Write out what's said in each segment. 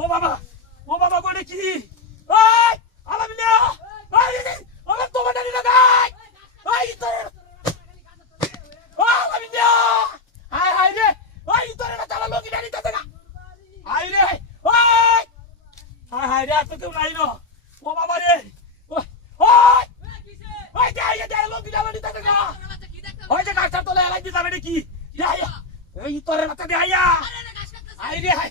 ও বাবা ও বাবা করে কি? ওই আলাম না। ওই আলাম না গাই ওই তোর ও আলাম না। হাই হাই রে। ওই তোর না হাই রে। ওই হাই হাই রে তো কেউ নাই দে আই দে লোকি নানি তা না। ওই যে গাছটা তোলে এলাই দিতে যাবে নাকি? দে আই এই তোর না তা দে আইয়া আই আই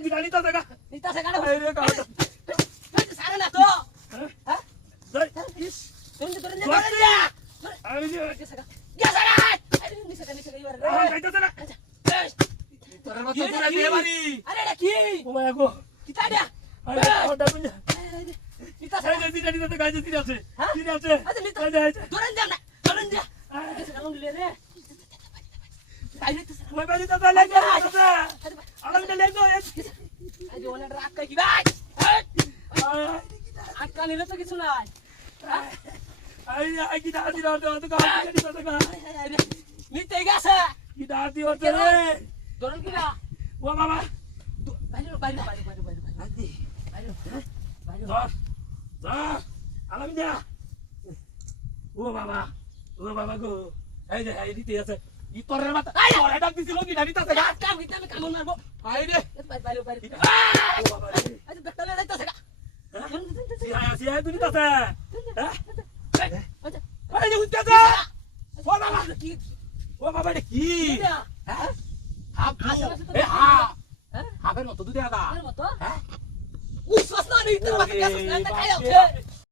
লাতা লঙ্গি ডালি তা দেখা আই রে কাটা দর ইস। আই রে আই যাইতাছে না। তোর লাতা পুরা দে বাড়ি। ও মায়া গো। আই ওটা বুঝা আই যে দিটা দিটা গাইছে দিটা আছে দিটা আছে। আই যাই ওই বাড়ি তা লাগে আছে আলামিনা লেগো আটকা নিলে তো কিছু নাই কি দেখা নিতে গেছে কি দাদি হচ্ছে রে ধরুন কিনা ও বাবা বাইরে বাইরে বাইরে বাইরে বাইরে আদি বাইরে বাইরে ধর ধর আলামিনা ও বাবা ও বাবা গো এই যে এই দিতে আছে ই মাথা আই ওরে ডাক দিছিল কি ডালি তাতে গা কাম কিতে আমি কামন মারবো আই রে বাইরে বাইরে বাইরে ও বাবা রে আজ বেটা লে যাইতাছে গা হ্যাঁ আচ্ছা কি ও বাবা রে হ্যাঁ হ্যাঁ মতো দুধে আগা আর মতো হ্যাঁ উস না নি তো বাকি কাছে না খাই আছে